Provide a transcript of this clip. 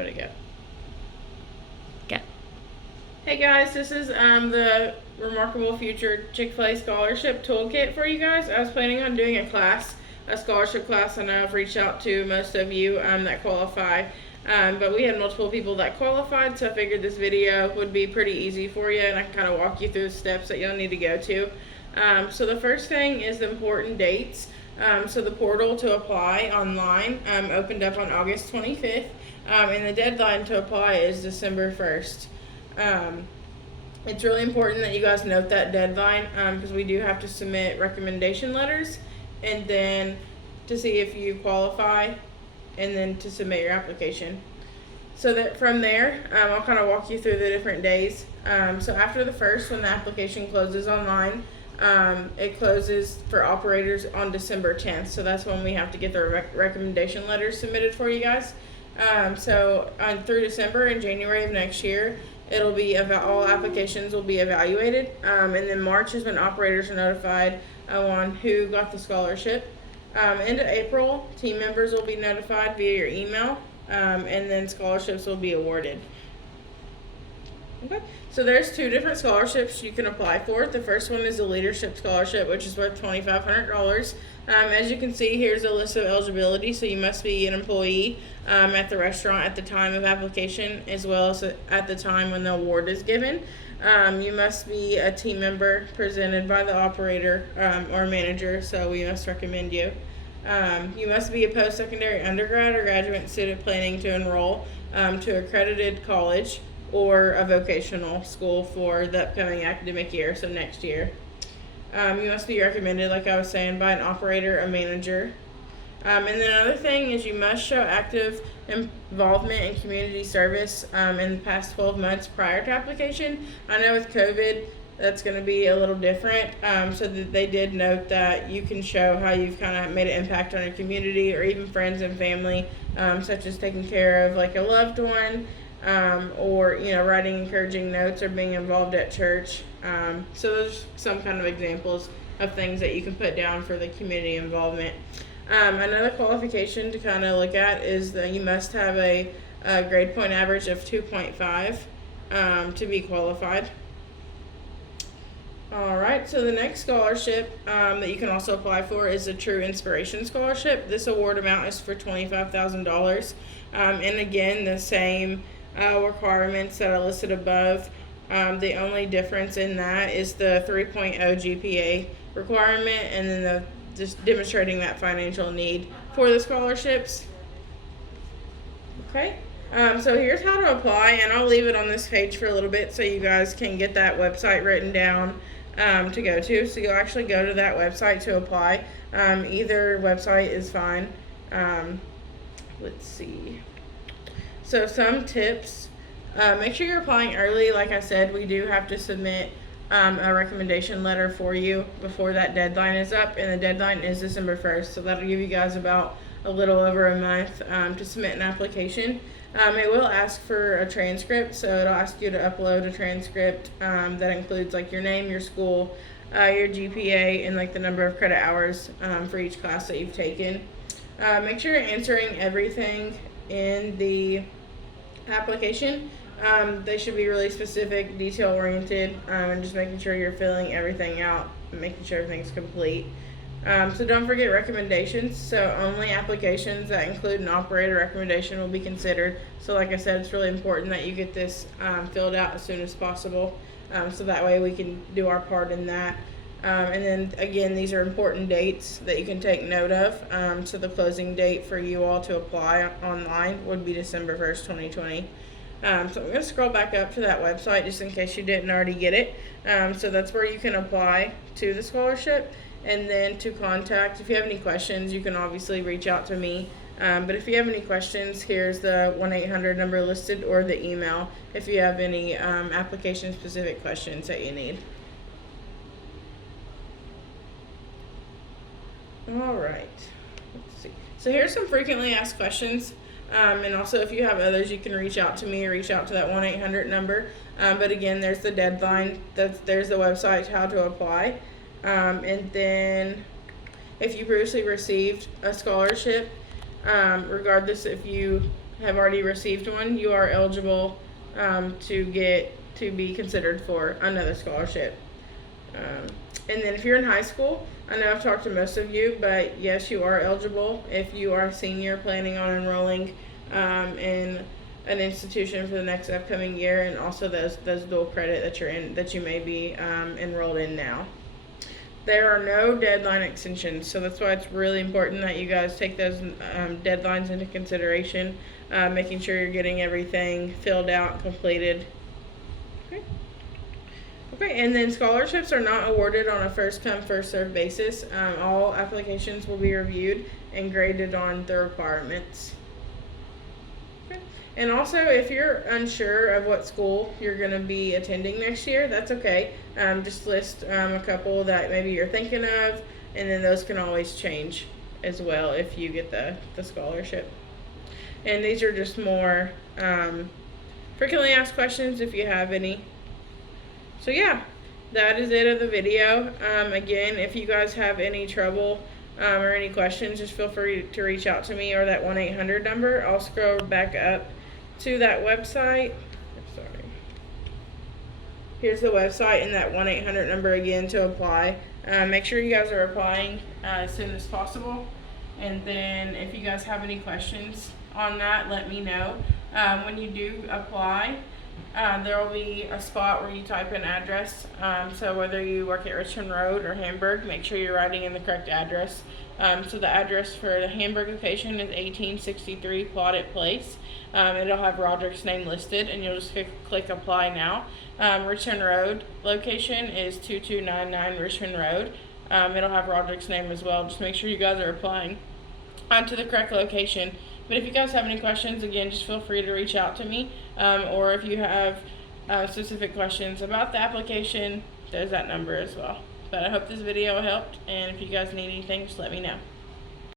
show it again. Okay. Hey guys, this is the Remarkable Future Chick-fil-A Scholarship Toolkit for you guys. I was planning on doing a scholarship class. I know I've reached out to most of you that qualify, but we had multiple people that qualified, so I figured this video would be pretty easy for you, and I can kind of walk you through the steps that you'll need to go to. So the first thing is the important dates. So the portal to apply online opened up on August 25th, and the deadline to apply is December 1st. It's really important that you guys note that deadline because we do have to submit recommendation letters and then to see if you qualify and then to submit your application. So that from there, I'll kind of walk you through the different days. So after the first, when the application closes online, it closes for operators on December 10th. So that's when we have to get the recommendation letters submitted for you guys. So through December and January of next year, it'll be all applications will be evaluated, and then March is when operators are notified on who got the scholarship. Into April, team members will be notified via your email, and then scholarships will be awarded. Okay, so there's two different scholarships you can apply for. The first one is the leadership scholarship, which is worth $2,500. As you can see, here's a list of eligibility. So you must be an employee at the restaurant at the time of application, as well as at the time when the award is given. You must be a team member presented by the operator or manager, so we must recommend you. You must be a post-secondary undergrad or graduate student planning to enroll to accredited college or a vocational school for the upcoming academic year, so next year. You must be recommended, like I was saying, by an operator, a manager. And then another thing is you must show active involvement in community service in the past 12 months prior to application. I know with COVID, that's going to be a little different. So they did note that you can show how you've kind of made an impact on your community or even friends and family, such as taking care of like a loved one, or writing encouraging notes or being involved at church. So those are some kind of examples of things that you can put down for the community involvement. Another qualification to kind of look at is that you must have a grade point average of 2.5 to be qualified. Alright, so the next scholarship that you can also apply for is a True Inspiration Scholarship. This award amount is for $25,000. And again, the same requirements that are listed above. The only difference in that is the 3.0 GPA requirement, and then just demonstrating that financial need for the scholarships. Okay, so here's how to apply, and I'll leave it on this page for a little bit so you guys can get that website written down to go to. So you'll actually go to that website to apply. Either website is fine. Let's see. So some tips, make sure you're applying early. Like I said, we do have to submit a recommendation letter for you before that deadline is up, and the deadline is December 1st, so that'll give you guys about a little over a month to submit an application. It will ask for a transcript, so it'll ask you to upload a transcript that includes like your name, your school, your GPA, and like the number of credit hours for each class that you've taken. Make sure you're answering everything in the application. They should be really specific, detail oriented, and just making sure you're filling everything out and making sure everything's complete. So don't forget recommendations. So only applications that include an operator recommendation will be considered. So like I said, it's really important that you get this filled out as soon as possible, so that way we can do our part in that. And then again, these are important dates that you can take note of. So the closing date for you all to apply online would be December 1st, 2020. So I'm going to scroll back up to that website just in case you didn't already get it. So that's where you can apply to the scholarship, and then to contact. If you have any questions, you can obviously reach out to me. But if you have any questions, here's the 1-800 number listed, or the email if you have any application-specific questions that you need. All right. Let's see. So here's some frequently asked questions. And also, if you have others, you can reach out to me or reach out to that 1-800 number. But again, there's the deadline. There's the website, how to apply. And then if you previously received a scholarship, regardless if you have already received one, you are eligible to be considered for another scholarship. And then if you're in high school, I know I've talked to most of you, but yes, you are eligible if you are a senior planning on enrolling in an institution for the next upcoming year, and also those dual credit that you may be enrolled in now. There are no deadline extensions, so that's why it's really important that you guys take those deadlines into consideration, making sure you're getting everything filled out and completed. Okay, and then scholarships are not awarded on a first come, first served basis. All applications will be reviewed and graded on the requirements. Okay. And also, if you're unsure of what school you're going to be attending next year, that's okay. Just list a couple that maybe you're thinking of, and then those can always change as well if you get the scholarship. And these are just more frequently asked questions if you have any. So yeah, that is it of the video. Again, if you guys have any trouble or any questions, just feel free to reach out to me or that 1-800 number. I'll scroll back up to that website. Sorry. Here's the website and that 1-800 number again to apply. Make sure you guys are applying as soon as possible. And then if you guys have any questions on that, let me know. When you do apply, there will be a spot where you type in address. So whether you work at Richmond Road or Hamburg, make sure you're writing in the correct address. So the address for the Hamburg location is 1863 Plotted Place. It'll have Roderick's name listed, and you'll just click apply now. Richmond Road location is 2299 Richmond Road. It'll have Roderick's name as well. Just make sure you guys are applying to the correct location. But if you guys have any questions, again, just feel free to reach out to me. Or if you have specific questions about the application, there's that number as well. But I hope this video helped, and if you guys need anything, just let me know.